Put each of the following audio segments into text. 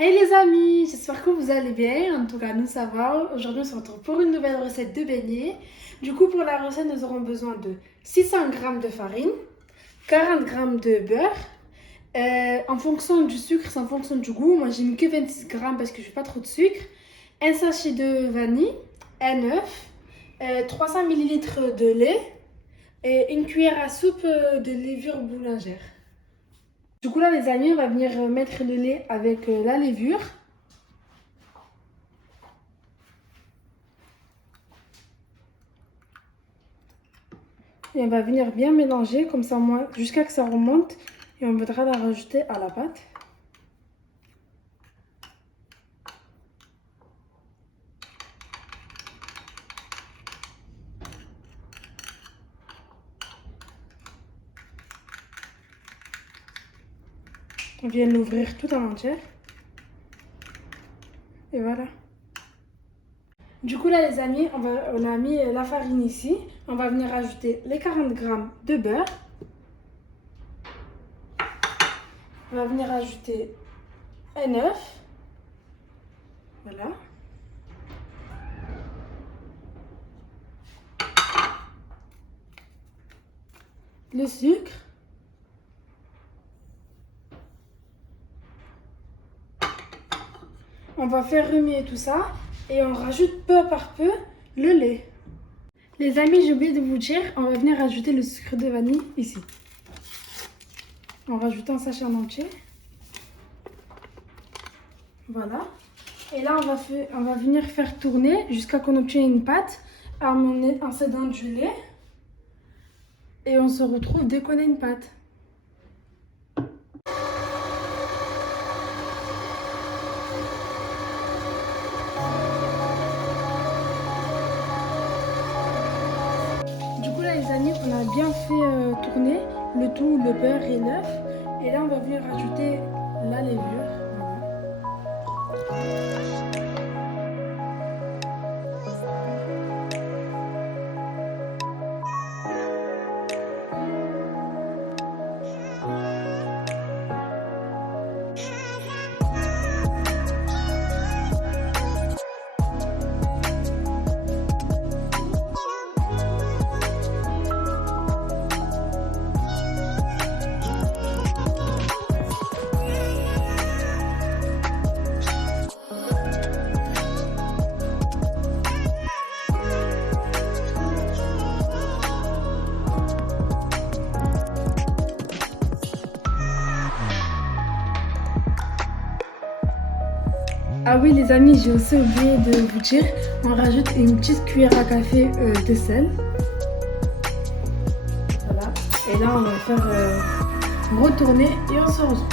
Hey les amis, j'espère que vous allez bien. En tout cas, nous ça va. Aujourd'hui, on se retrouve pour une nouvelle recette de beignets. Du coup, pour la recette, nous aurons besoin de 600 g de farine, 40 g de beurre. En fonction du sucre, c'est en fonction du goût. Moi, j'ai mis que 26 g parce que je n'ai pas trop de sucre. Un sachet de vanille, un œuf, 300 ml de lait et une cuillère à soupe de levure boulangère. Du coup là les amis, on va venir mettre le lait avec la levure. Et on va venir bien mélanger comme ça moi jusqu'à que ça remonte et on voudra la rajouter à la pâte. On vient l'ouvrir tout en entière. Et voilà. Du coup là les amis, on a mis la farine ici. On va venir ajouter les 40 g de beurre. On va venir ajouter un œuf. Voilà. Le sucre. On va faire remuer tout ça et on rajoute peu par peu le lait. Les amis, j'ai oublié de vous dire, on va venir ajouter le sucre de vanille ici. On rajoute un sachet en entier. Voilà. Et là, on va venir faire tourner jusqu'à qu'on obtienne une pâte en s'aidant du lait. Et on se retrouve dès qu'on a une pâte. Du coup là les amis, on a bien fait tourner le tout, le beurre et l'œuf. Et là on va venir rajouter la levure. Ah oui les amis, j'ai aussi oublié de vous dire, on rajoute une petite cuillère à café de sel. Voilà. Et là on va faire retourner et on se retrouve.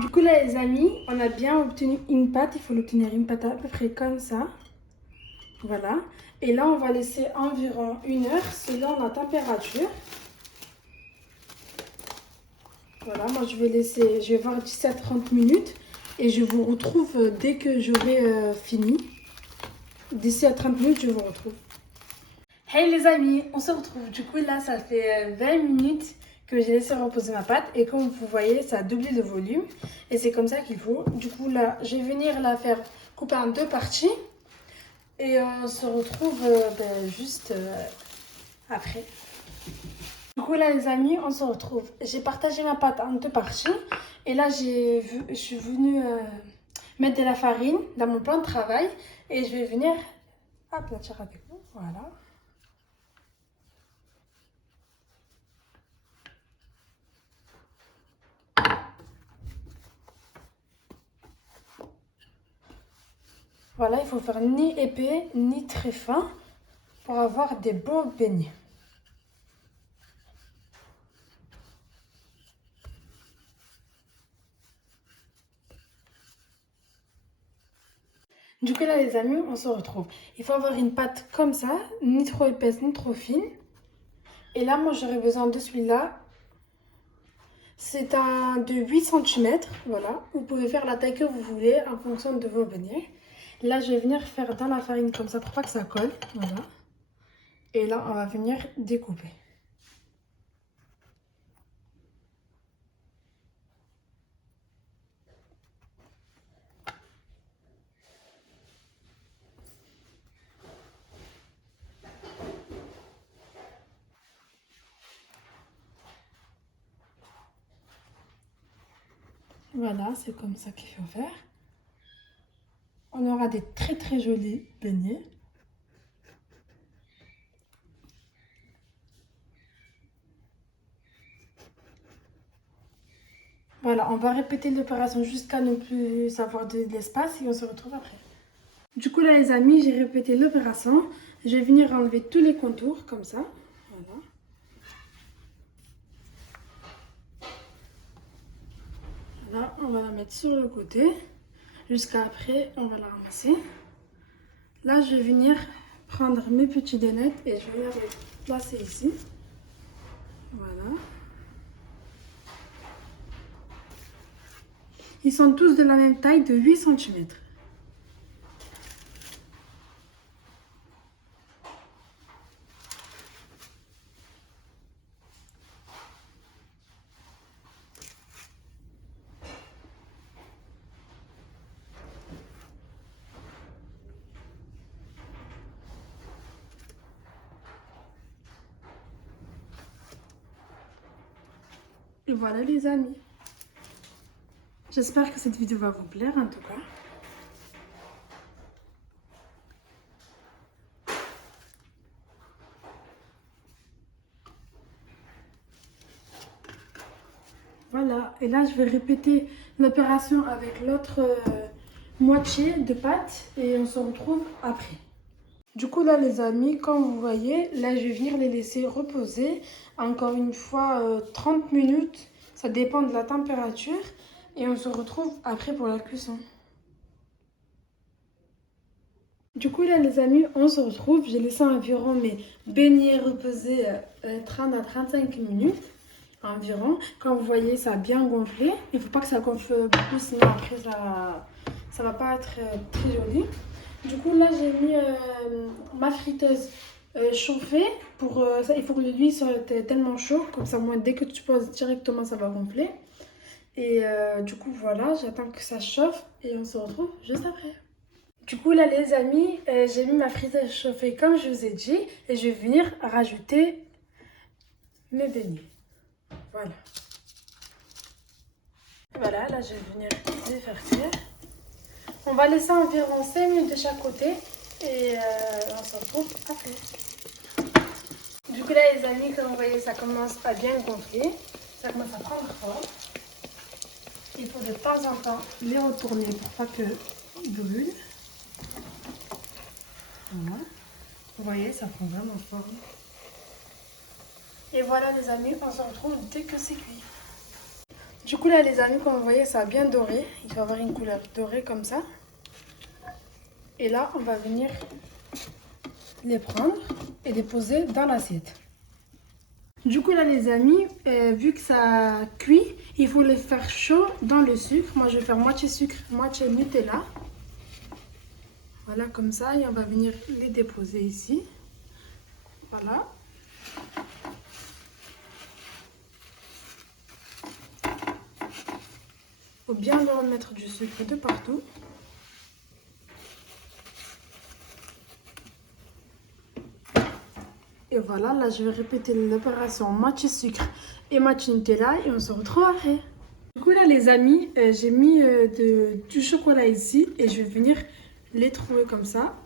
Du coup là les amis, on a bien obtenu une pâte. Il faut l'obtenir une pâte à peu près comme ça. Voilà. Et là on va laisser environ 1 heure selon la température. Voilà, moi je vais voir d'ici à 30 minutes. Et je vous retrouve dès que j'aurai fini. D'ici à 30 minutes, je vous retrouve. Hey les amis, on se retrouve. Du coup là ça fait 20 minutes que j'ai laissé reposer ma pâte. Et comme vous voyez, ça a doublé de volume. Et c'est comme ça qu'il faut. Du coup là, je vais venir la faire couper en 2 parties. Et on se retrouve juste après. Du coup là les amis, on se retrouve. J'ai partagé ma pâte en 2 parties. Et là je suis venue mettre de la farine dans mon plan de travail. Et je vais venir aplatir avec vous. Voilà. Voilà, il faut faire ni épais ni très fin pour avoir des beaux beignets. Du coup là les amis, on se retrouve. Il faut avoir une pâte comme ça, ni trop épaisse ni trop fine. Et là moi j'aurais besoin de celui-là. C'est un de 8 cm, voilà. Vous pouvez faire la taille que vous voulez en fonction de vos beignets. Là, je vais venir faire dans la farine comme ça pour pas que ça colle, voilà. Et là, on va venir découper. Voilà, c'est comme ça qu'il faut faire. On aura des très très jolis beignets. Voilà, on va répéter l'opération jusqu'à ne plus avoir de l'espace et on se retrouve après. Du coup là les amis, j'ai répété l'opération. Je vais venir enlever tous les contours comme ça. Voilà. Là, on va la mettre sur le côté. Jusqu'à après, on va la ramasser. Là, je vais venir prendre mes petits donnettes et je vais venir les placer ici. Voilà. Ils sont tous de la même taille, de 8 cm. Et voilà les amis. J'espère que cette vidéo va vous plaire en tout cas. Voilà, et là je vais répéter l'opération avec l'autre moitié de pâte et on se retrouve après. Du coup là les amis, comme vous voyez, là je vais venir les laisser reposer encore une fois 30 minutes. Ça dépend de la température et on se retrouve après pour la cuisson. Du coup là les amis, on se retrouve. J'ai laissé environ mes beignets reposer 30 à 35 minutes environ. Comme vous voyez, ça a bien gonflé. Il ne faut pas que ça gonfle beaucoup, sinon après ça va pas être très joli. Du coup là j'ai mis ma friteuse chauffée. Pour ça, il faut que l'huile soit tellement chaud, comme ça moi dès que tu poses directement ça va gonfler. Et du coup voilà, j'attends que ça chauffe et on se retrouve juste après. Du coup là les amis, j'ai mis ma friteuse chauffée comme je vous ai dit et je vais venir rajouter mes beignets. Voilà. Voilà, là je vais venir les faire cuire. On va laisser environ 5 minutes de chaque côté et on se retrouve après. Du coup là les amis, comme vous voyez, ça commence à bien gonfler. Ça commence à prendre forme. Il faut de temps en temps les retourner pour pas qu'ils brûlent. Voilà. Vous voyez, ça prend vraiment forme. Et voilà les amis, on se retrouve dès que c'est cuit. Du coup là les amis, comme vous voyez, ça a bien doré. Il va avoir une couleur dorée comme ça. Et là, on va venir les prendre et les poser dans l'assiette. Du coup là les amis, vu que ça cuit, il faut les faire chaud dans le sucre. Moi je vais faire moitié sucre, moitié Nutella. Voilà comme ça et on va venir les déposer ici. Voilà. Il faut bien leur mettre du sucre de partout. Et voilà, là je vais répéter l'opération moitié sucre et moitié Nutella et on se retrouve après. Du coup là les amis, j'ai mis du chocolat ici et je vais venir les trouver comme ça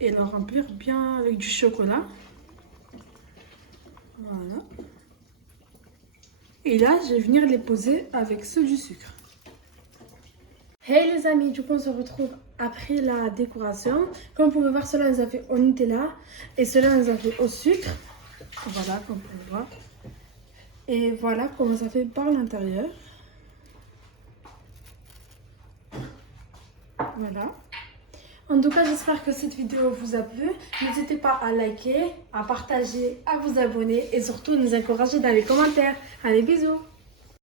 et le remplir bien avec du chocolat. Voilà. Et là je vais venir les poser avec ceux du sucre. Hey les amis, du coup on se retrouve après la décoration. Comme vous pouvez voir, cela nous a fait au Nutella et cela nous a fait au sucre. Voilà, comme vous pouvez voir. Et voilà comment ça fait par l'intérieur. Voilà. En tout cas, j'espère que cette vidéo vous a plu. N'hésitez pas à liker, à partager, à vous abonner et surtout nous encourager dans les commentaires. Allez, bisous!